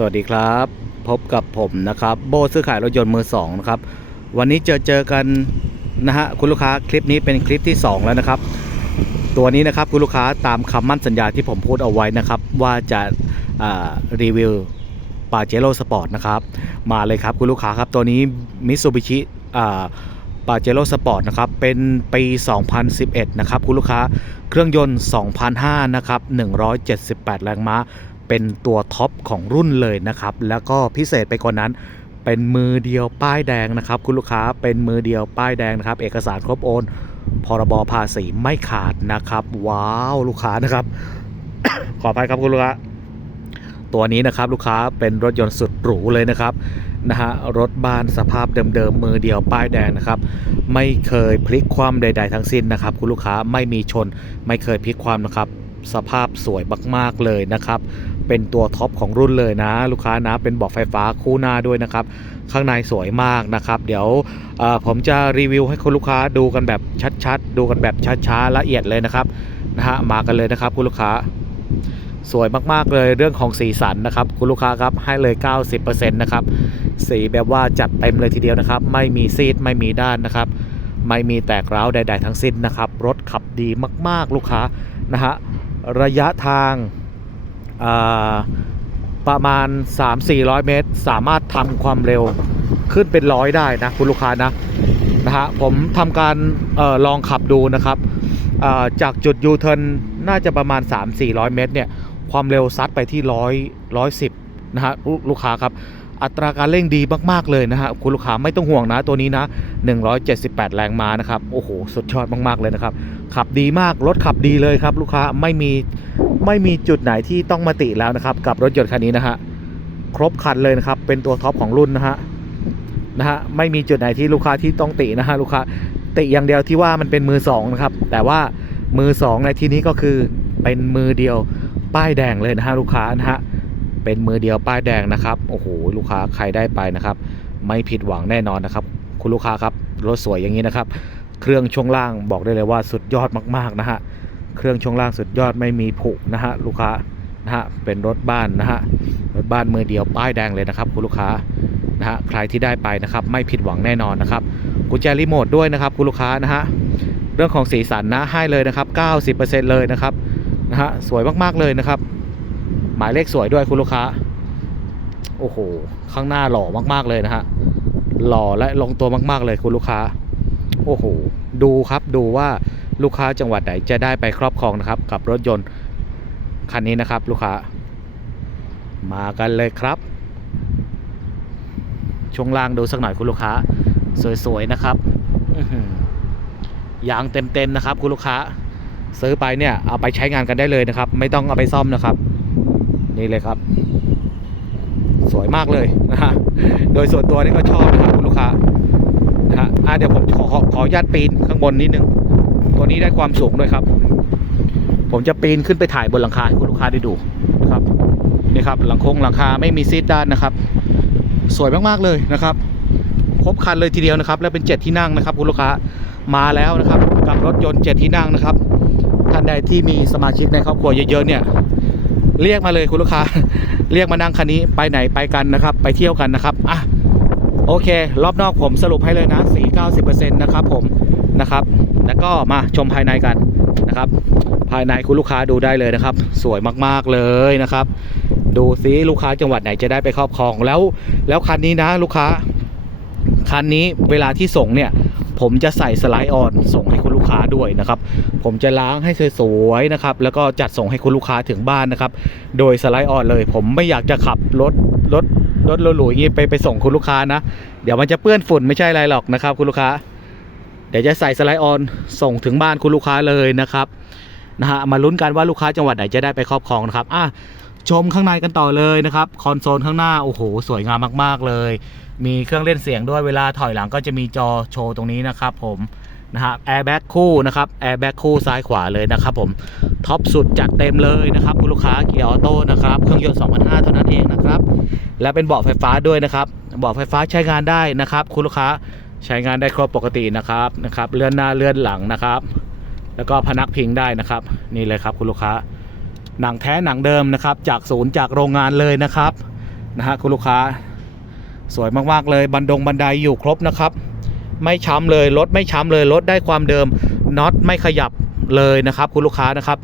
สวัสดีครับ พบกับผมนะครับ โบซื้อขายรถยนต์มือสองนะครับ วันนี้เจอเจอกันนะฮะคุณลูกค้าคลิปนี้เป็นคลิปที่ 2 แล้วนะครับ ตัวนี้นะครับคุณลูกค้าตามคำมั่นสัญญาที่ผมพูดเอาไว้นะครับ ว่าจะารีวิวปาเจโร่สปอร์ตนะครับ มาเลยครับคุณลูกค้าครับตัวนี้มิ t ซูบิชิปาเจโร่สปอร์ตนะครับ เป็นปี 2011 นะครับ คุณลูกค้าเครื่องยนต์ 2005 นะครับ 178 แรงม้า เป็นตัวท็อปของรุ่นเลยนะครับ แล้วก็พิเศษไปกว่านั้น เป็นมือเดียวป้ายแดงนะครับ คุณลูกค้าเป็นมือเดียวป้ายแดงนะครับ เอกสารครบโอนพรบภาษีไม่ขาดนะครับ ว้าวลูกค้านะครับ ขออภัยครับคุณลูกค้าตัวนี้นะครับลูกค้าเป็นรถยนต์สุดหรูเลยนะครับนะฮะรถบ้านสภาพเดิมๆมือเดียวป้ายแดงนะครับ ไม่เคยพลิกคว่ำใด ๆ ทั้งสิ้นนะครับ คุณลูกค้าไม่มีชนไม่เคยพลิกคว่ำนะครับ สภาพสวยมากๆเลยนะครับ เป็นตัวท็อปของรุ่นเลยนะ ลูกค้านะเป็นเบอกไฟฟ้าคู่หน้าด้วยนะครับ ข้างในสวยมากนะครับ เดี๋ยวผมจะรีวิวให้คุณลูกค้าดูกันแบบชัดๆ ดูกันแบบช้าๆละเอียดเลยนะครับนะฮะมากันเลยนะครับคุณลูกค้าสวยมาก ๆ เลยเรื่องของสีสันนะครับ คุณลูกค้าครับให้เลย 90%นะครับ สีแบบว่าจัดเต็มเลยทีเดียวนะครับ ไม่มีซีดไม่มีด้านนะครับ ไม่มีแตกร้าวใด ๆ ทั้งสิ้นนะครับ รถขับดีมาก ๆ ลูกค้านะฮะระยะทาง ประมาณ 3-400 เมตร สามารถทำความเร็วขึ้นเป็นร้อยได้นะคุณลูกค้านะนะฮะผมทำการออลองขับดูนะครับจากจุดยูเทิร์นน่าจะประมาณ 3-400 เมตรเนี่ยความเร็วซัดไปที่ร้อยร้อยสิบนะฮะลูกลูกค้าครับอัตราการเร่งดีมาก ๆ เลยนะฮะคุณลูกค้าไม่ต้องห่วงนะตัวนี้นะ 178 แรงม้านะครับ โอ้โห สุดยอดมาก ๆ เลยนะครับ ขับดีมากรถขับดีเลยครับ ลูกค้าไม่มีไม่มีจุดไหนที่ต้องมาติแล้วนะครับ กับรถยนต์คันนี้นะฮะครบคันเลยนะครับ เป็นตัวท็อปของรุ่นนะฮะนะฮะไม่มีจุดไหนที่ลูกค้าที่ต้องตินะฮะลูกค้าติอย่างเดียวที่ว่ามันเป็นมือสองนะครับ แต่ว่ามือสองในที่นี้ก็คือเป็นมือเดียวป้ายแดงเลยนะฮะลูกค้านะฮะเป็นมือเดียวป้ายแดงนะครับโอ้โหลูกค้าใครได้ไปนะครับ ไม่ผิดหวังแน่นอนนะครับ คุณลูกค้าครับรถสวยอย่างนี้นะครับ เครื่องช่วงล่างบอกได้เลยว่าสุดยอดมากๆนะฮะเครื่องช่วงล่างสุดยอดไม่มีผุนะฮะลูกค้านะฮะเป็นรถบ้านนะฮะรถบ้านมือเดียวป้ายแดงเลยนะครับคุณลูกค้านะฮะใครที่ได้ไปนะครับไม่ผิดหวังแน่นอนนะครับกุญแจรีโมทด้วยนะครับคุณลูกค้านะฮะเรื่องของสีสันนะให้เลยนะครับ 90%เลยนะครับนะฮะสวยมากๆเลยนะครับ หมายเลขสวยด้วยคุณลูกค้า โอ้โห ข้างหน้าหล่อมากๆเลยนะฮะหล่อและลงตัวมากๆเลยคุณลูกค้า โอ้โห ดูครับดูว่าลูกค้าจังหวัดไหนจะได้ไปครอบครองนะครับ กับรถยนต์คันนี้นะครับ ลูกค้า มากันเลยครับ ช่วงล่างดูสักหน่อยคุณลูกค้า สวยๆนะครับยางเต็มๆนะครับ คุณลูกค้า ซื้อไปเนี่ยเอาไปใช้งานกันได้เลยนะครับ ไม่ต้องเอาไปซ่อมนะครับ นี่เลยครับ สวยมากเลยนะฮะโดยส่วนตัวนี่ก็ชอบนะครับคุณลูกค้า นะฮะอะเดี๋ยวผมขอขออนุญาตปีนข้างบนนิดนึง ตัวนี้ได้ความสูงด้วยครับ ผมจะปีนขึ้นไปถ่ายบนหลังคาให้คุณลูกค้าได้ดูนะครับนี่ครับหลังคงหลังคาไม่มีซีดด้านนะครับ สวยมากๆเลยนะครับ ครบคันเลยทีเดียวนะครับ และเป็นเจ็ดที่นั่งนะครับ คุณลูกค้ามาแล้วนะครับกับรถยนต์เจ็ดที่นั่งนะครับท่านใดที่มีสมาชิกในครอบครัวเยอะๆเนี่ยเรียกมาเลยคุณลูกค้า เรียกมานั่งคันนี้ไปไหนไปกันนะครับ ไปเที่ยวกันนะครับอะ โอเค รอบนอกผมสรุปให้เลยนะ 4 90%นะครับผมนะครับ แล้วก็มาชมภายในกันนะครับ ภายในคุณลูกค้าดูได้เลยนะครับ สวยมากๆเลยนะครับ ดูซิลูกค้าจังหวัดไหนจะได้ไปครอบครองแล้ว แล้วคันนี้นะลูกค้า คันนี้เวลาที่ส่งเนี่ยผมจะใส่สไลด์ออนส่งให้คุณลูกค้าด้วยนะครับ ผมจะล้างให้สวยๆนะครับ แล้วก็จัดส่งให้คุณลูกค้าถึงบ้านนะครับ โดยสไลด์ออนเลย ผมไม่อยากจะขับรถรถ รถหรูๆอย่างนี้ไปไปส่งคุณลูกค้านะ เดี๋ยวมันจะเปื้อนฝุ่นไม่ใช่อะไรหรอกนะครับ คุณลูกค้า เดี๋ยวจะใส่สไลด์ออนส่งถึงบ้านคุณลูกค้าเลยนะครับนะฮะมาลุ้นกันว่าลูกค้าจังหวัดไหนจะได้ไปครอบครองนะครับอะชมข้างในกันต่อเลยนะครับคอนโซลข้างหน้าโอ้โหสวยงามมากๆเลย มีเครื่องเล่นเสียงด้วยเวลาถอยหลังก็จะมีจอโชว์ตรงนี้นะครับผม นะฮะแอร์แบ็กคู่นะครับแอร์แบ็กคู่ซ้ายขวาเลยนะครับผมท็อปสุดจัดเต็มเลยนะครับคุณลูกค้าเกียร์ออโต้นะครับเครื่องยนต์2,500เท่านั้นเองนะครับและเป็นเบาะไฟฟ้าด้วยนะครับเบาะไฟฟ้าใช้งานได้นะครับ คุณลูกค้าใช้งานได้ครบปกตินะครับนะครับเลื่อนหน้าเลื่อนหลังนะครับ แล้วก็พนักพิงได้นะครับ นี่เลยครับคุณลูกค้าหนังแท้หนังเดิมนะครับ จากศูนย์จากโรงงานเลยนะครับนะฮะคุณลูกค้า สวยมากๆเลยบันดงบันไดอยู่ครบนะครับ ไม่ช้ำเลยรถไม่ช้ำเลยรถได้ความเดิมน็อตไม่ขยับเลยนะครับ คุณลูกค้านะครับ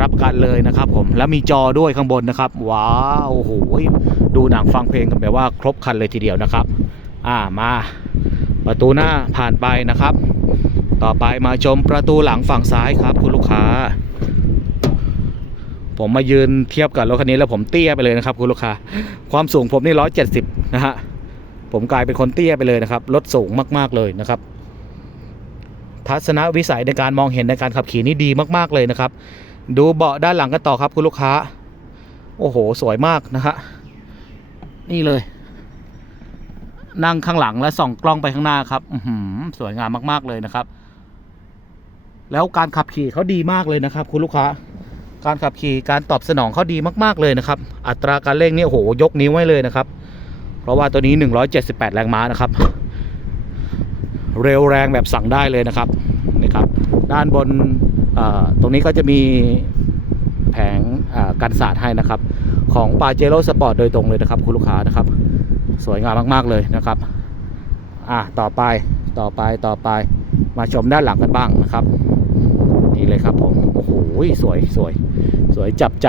รับกันเลยนะครับ ผมแล้วมีจอด้วยข้างบนนะครับ ว้าวโอ้โหดูหนังฟังเพลงกันแบบว่าครบคันเลยทีเดียวนะครับ อ่ามาประตูหน้าผ่านไปนะครับ ต่อไปมาชมประตูหลังฝั่งซ้ายครับ คุณลูกค้า ผมมายืนเทียบกับรถคันนี้แล้วผมเตี้ยไปเลยนะครับ คุณลูกค้า ความสูงผมนี่ร้อยเจ็ดสิบนะฮะ ผมกลายเป็นคนเตี้ยไปเลยนะครับรถสูงมากๆเลยนะครับ ทัศนวิสัยในการมองเห็นในการขับขี่นี่ดีมากๆเลยนะครับ ดูเบาะด้านหลังกันต่อครับคุณลูกค้า โอ้โห สวยมากนะฮะนี่เลย นั่งข้างหลังและส่องกล้องไปข้างหน้าครับอืสวยงามมากๆเลยนะครับ แล้วการขับขี่เขาดีมากเลยนะครับ คุณลูกค้าการขับขี่การตอบสนองเขาดีมาก ๆ เลยนะครับ อัตราการเร่งนี่โอ้โหยกนิ้วไว้เลยนะครับ เพราะว่าตัวนี้ 178 แรงม้านะครับ เร็วแรงแบบสั่งได้เลยนะครับนี่ครับ ด้านบนตรงนี้ก็จะมีแผงกันสาดให้นะครับ ของปาเจโร่สปอร์ตโดยตรงเลยนะครับ คุณลูกค้านะครับ สวยงามมาก ๆ เลยนะครับ อะต่อไปต่อไปต่อไปมาชมด้านหลังกันบ้างนะครับ นี่เลยครับผม โอ้โหสวยสวย สวยจับใจ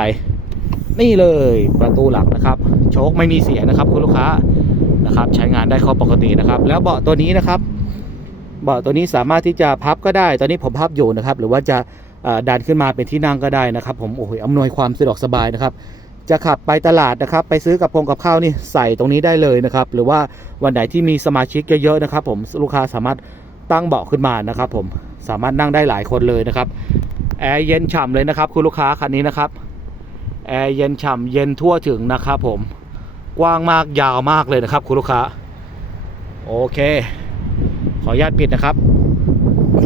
นี่เลยประตูหลังนะครับ โชคไม่มีเสียนะครับคุณลูกค้านะครับ ใช้งานได้ครบปกตินะครับ แล้วเบาะตัวนี้นะครับ เบาะตัวนี้สามารถที่จะพับก็ได้ ตอนนี้ผมพับอยู่นะครับ หรือว่าจะดันขึ้นมาเป็นที่นั่งก็ได้นะครับ ผมโอ้โหอำนวยความสะดวกสบายนะครับ จะขับไปตลาดนะครับ ไปซื้อกับพงกับข้าวนี่ใส่ตรงนี้ได้เลยนะครับ หรือว่าวันไหนที่มีสมาชิกเยอะๆนะครับ ผมลูกค้าสามารถตั้งเบาะขึ้นมานะครับ ผมสามารถนั่งได้หลายคนเลยนะครับแอร์เย็นฉ่ำเลยนะครับ คุณลูกค้าคันนี้นะครับ แอร์เย็นฉ่ำเย็นทั่วถึงนะครับผมกว้างมากยาวมากเลยนะครับ คุณลูกค้า โอเค ขออนุญาตปิดนะครับ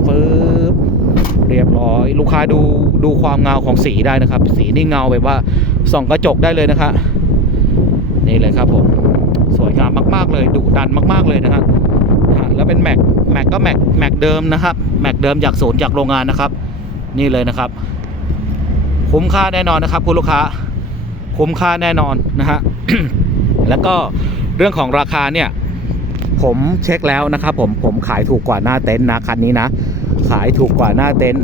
ปึ๊บเรียบร้อยลูกค้าดูดูความเงาของสีได้นะครับ สีนี่เงาแบบว่าส่องกระจกได้เลยนะครับนี่เลยครับผมสวยงามมาก ๆ เลยดุดันมาก ๆ เลยนะฮะนะฮะแล้วเป็นแม็กแม็กก็แม็กแม็กเดิมนะครับ แม็กเดิมจากศูนย์จากโรงงานนะครับ นี่เลยนะครับ คุ้มค่าแน่นอนนะครับคุณลูกค้าคุ้มค่าแน่นอนนะฮะแล้วก็เรื่องของราคาเนี่ยผมเช็คแล้วนะครับผมผมขายถูกกว่าหน้าเต็นท์นะคันนี้นะ ขายถูกกว่าหน้าเต็นท์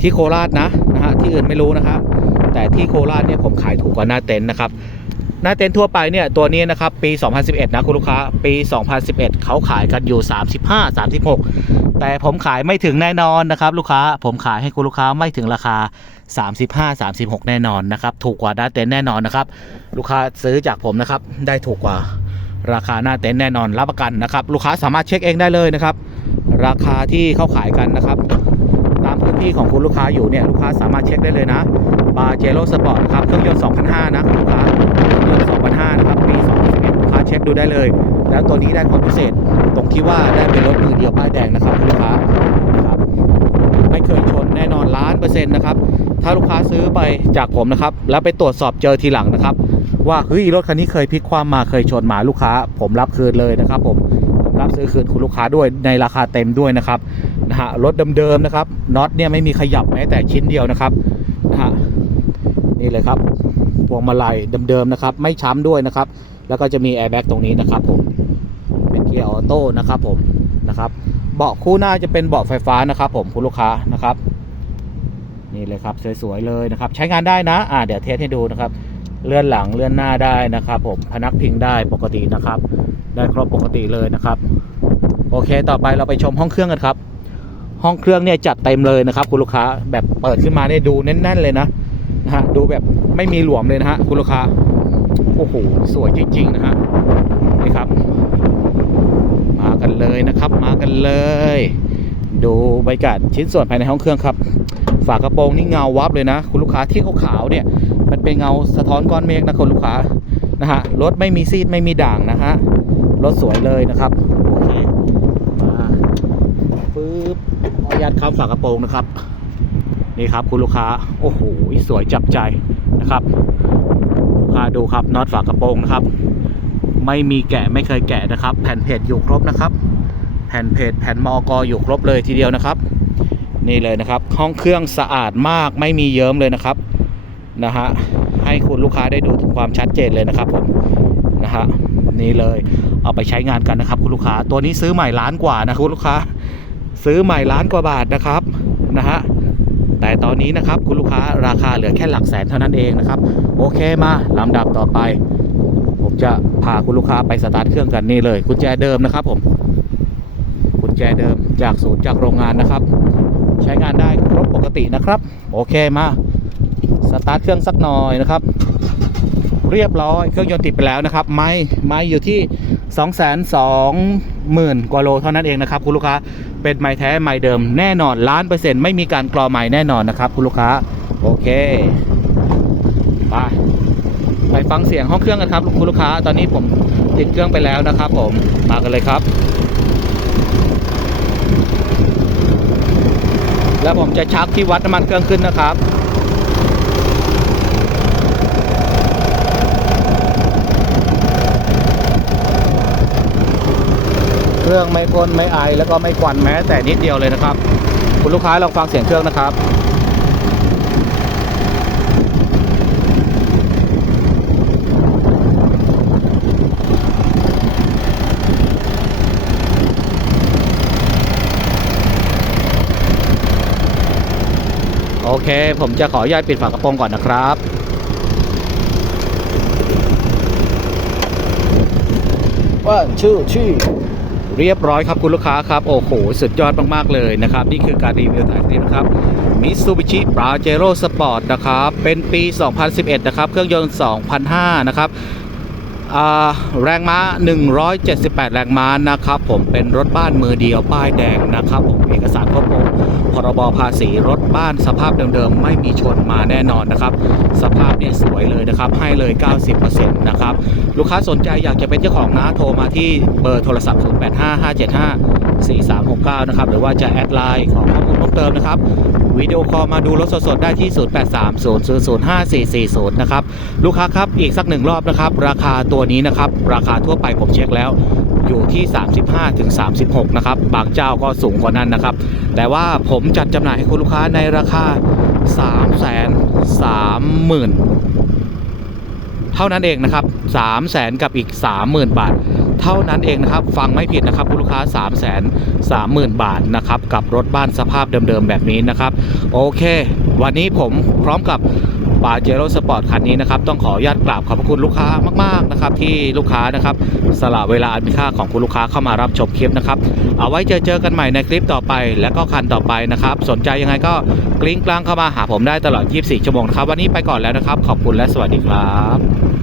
ที่โคราชนะนะฮะที่อื่นไม่รู้นะครับแต่ที่โคราชเนี่ยผมขายถูกกว่าหน้าเต็นท์นะครับหน้าเต็นท์ทั่วไปเนี่ยตัวนี้นะครับปี 2011 นะคุณลูกค้าปี 2011 เขาขายกันอยู่ 35 36 แต่ผมขายไม่ถึงแน่นอนนะครับ ลูกค้าผมขายให้คุณลูกค้าไม่ถึงราคา 35 36 แน่นอนนะครับ ถูกกว่าหน้าเต็นท์แน่นอนนะครับ ลูกค้าซื้อจากผมนะครับ ได้ถูกกว่าราคาหน้าเต็นท์แน่นอนรับประกันนะครับ ลูกค้าสามารถเช็คเองได้เลยนะครับ ราคาที่เขาขายกันนะครับ ตามพื้นที่ของคุณลูกค้าอยู่เนี่ยลูกค้าสามารถเช็คได้เลยนะบาเจโร่สปอร์ตนะครับเครื่องยนต์2,500นะลูกค้าเครื่องยนต์2,500นะครับปี2011ลูกค้าเช็คดูได้เลย แล้วตัวนี้ได้ความพิเศษตรงที่ว่าได้เป็นรถมือเดียวป้ายแดงนะครับลูกค้านะครับไม่เคยชนแน่นอนล้านเปอร์เซ็นต์นะครับถ้าลูกค้าซื้อไปจากผมนะครับ แล้วไปตรวจสอบเจอทีหลังนะครับ ว่าเฮ้ยรถคันนี้เคยพลิกคว่ำมาเคยชนมาลูกค้า ผมรับคืนเลยนะครับ ผมผมรับซื้อคืนคุณลูกค้าด้วยในราคาเต็มด้วยนะครับนะฮะรถเดิมๆนะครับน็อตเนี่ยไม่มีขยับแม้แต่ชิ้นเดียวนะครับนะฮะนี่เลยครับพวงมาลัยเดิมๆนะครับ ไม่ช้ำด้วยนะครับ แล้วก็จะมีแอร์แบ็กตรงนี้นะครับผม กียร์ออโต้นะครับผมนะครับ เบาะคู่หน้าจะเป็นเบาะไฟฟ้านะครับ ผมคุณลูกค้านะครับ นี่เลยครับสวยๆเลยนะครับ ใช้งานได้นะอ่าเดี๋ยวเทสให้ดูนะครับ เลื่อนหลังเลื่อนหน้าได้นะครับ ผมพนักพิงได้ปกตินะครับ ได้ครบปกติเลยนะครับ โอเค ต่อไปเราไปชมห้องเครื่องกันครับ ห้องเครื่องเนี่ยจัดเต็มเลยนะครับ คุณลูกค้าแบบเปิดขึ้นมาเนี่ยดูแน่น ๆ เลยนะนะฮะดูแบบไม่มีหลวมเลยนะฮะคุณลูกค้าโอ้โหสวยจริงๆนะฮะนี่ครับ กันเลยนะครับ มากันเลย ดูบรรยากาศชิ้นส่วนภายในห้องเครื่องครับ ฝากระโปรงนี่เงาวับเลยนะ คุณลูกค้าที่ขาวๆเนี่ย มันเป็นเงาสะท้อนก้อนเมฆนะคุณลูกค้านะฮะรถไม่มีซีดไม่มีด่างนะฮะรถสวยเลยนะครับโอเคมาปึ๊บขออนุญาตข้ามฝากระโปรงนะครับ นี่ครับคุณลูกค้าโอ้โหสวยจับใจนะครับลูกค้าดูครับน็อตฝากระโปรงนะครับ ไม่มีแกะไม่เคยแกะนะครับ แผ่นเพจอยู่ครบนะครับ แผ่นเพจแผ่นมอกอยู่ครบเลยทีเดียวนะครับ นี่เลยนะครับ ห้องเครื่องสะอาดมากไม่มีเยิ้มเลยนะครับนะฮะให้คุณลูกค้าได้ดูถึงความชัดเจนเลยนะครับผมนะฮะนี่เลยเอาไปใช้งานกันนะครับ คุณลูกค้าตัวนี้ซื้อใหม่ล้านกว่านะคุณลูกค้า ซื้อใหม่ล้านกว่าบาทนะครับนะฮะแต่ตอนนี้นะครับคุณลูกค้าราคาเหลือแค่หลักแสนเท่านั้นเองนะครับ โอเคมาลำดับต่อไป จะพาคุณลูกค้าไปสตาร์ทเครื่องกันนี่เลยกุญแจเดิมนะครับผมกุญแจเดิมจากศูนย์จากโรงงานนะครับ ใช้งานได้ครบปกตินะครับ โอเคมาสตาร์ทเครื่องสักหน่อยนะครับ เรียบร้อยเครื่องยนต์ติดไปแล้วนะครับไม้ไม้อยู่ที่ 2 2 0 0 0 0 กว่าโลเท่านั้นเองนะครับคุณลูกค้าเป็นไม้แท้ไม้เดิมแน่นอนล้านเปอร์เซ็นต์ไม่มีการกรอไม้แน่นอนนะครับคุณลูกค้าโอเคไปไป ฟังเสียงห้องเครื่องกันครับคุณลูกค้า ตอนนี้ผมติดเครื่องไปแล้วนะครับ ผมมากันเลยครับ แล้วผมจะชักที่วัดน้ำมันเครื่องขึ้นนะครับเครื่องไม่พ่นไม่ไอแล้วก็ไม่ควันแม้แต่นิดเดียวเลยนะครับ คุณลูกค้าลองฟังเสียงเครื่องนะครับ โอเค ผมจะขออนุญาตปิดฝากระโปรงก่อนนะครับ one two three เรียบร้อยครับคุณลูกค้าครับ โอ้โห สุดยอดมาก ๆ เลยนะครับ นี่คือการรีวิวถ่ายคลิปนะครับ Mitsubishi Pajero Sport นะครับ เป็นปี 2011 นะครับ เครื่องยนต์ 2005 นะครับอ่า แรงม้า 178 แรงม้านะครับ ผมเป็นรถบ้านมือเดียวป้ายแดงนะครับ ผมเอกสารครบองพรบภาษีรถบ้านสภาพเดิมๆ ไม่มีชนมาแน่นอนนะครับ สภาพเนี่ยสวยเลยนะครับ ให้เลย 90%นะครับ ลูกค้าสนใจอยากจะเป็นเจ้าของนะโทรมาที่เบอร์โทรศัพท์ 085575 4369 นะครับ หรือว่าจะแอดไลน์ของข้อมูลเพิ่มเติมนะครับ วิดีโอคอลมาดูรถสดๆ ได้ที่ 0830005440 นะครับ ลูกค้าครับ อีกสักหนึ่งรอบนะครับ ราคาตัวนี้นะครับ ราคาทั่วไปผมเช็คแล้ว อยู่ที่ 35-36 นะครับ บางเจ้าก็สูงกว่านั้นนะครับ แต่ว่าผมจัดจำหน่ายให้คุณลูกค้าในราคา 3 3 0 0 0 0 เท่านั้นเองนะครับ 3 0 0แสนกับอีก 30,000 บาท เท่านั้นเองนะครับ ฟังไม่ผิดนะครับคุณลูกค้า 3 3 0 0 0 0 บาทนะครับ กับรถบ้านสภาพเดิมๆแบบนี้นะครับ โอเค วันนี้ผมพร้อมกับปาเจโร่สปอร์ตคันนี้นะครับ ต้องขออนุญาตกราบขอบพระคุณลูกค้ามากๆนะครับ ที่ลูกค้านะครับสละเวลาอันมีค่าของคุณลูกค้าเข้ามารับชมคลิปนะครับ เอาไว้เจอเจอกันใหม่ในคลิปต่อไป และก็คันต่อไปนะครับ สนใจยังไงก็กลิ้งกลางเข้ามาหาผมได้ตลอด 24 ชั่วโมงครับ วันนี้ไปก่อนแล้วนะครับ ขอบคุณและสวัสดีครับ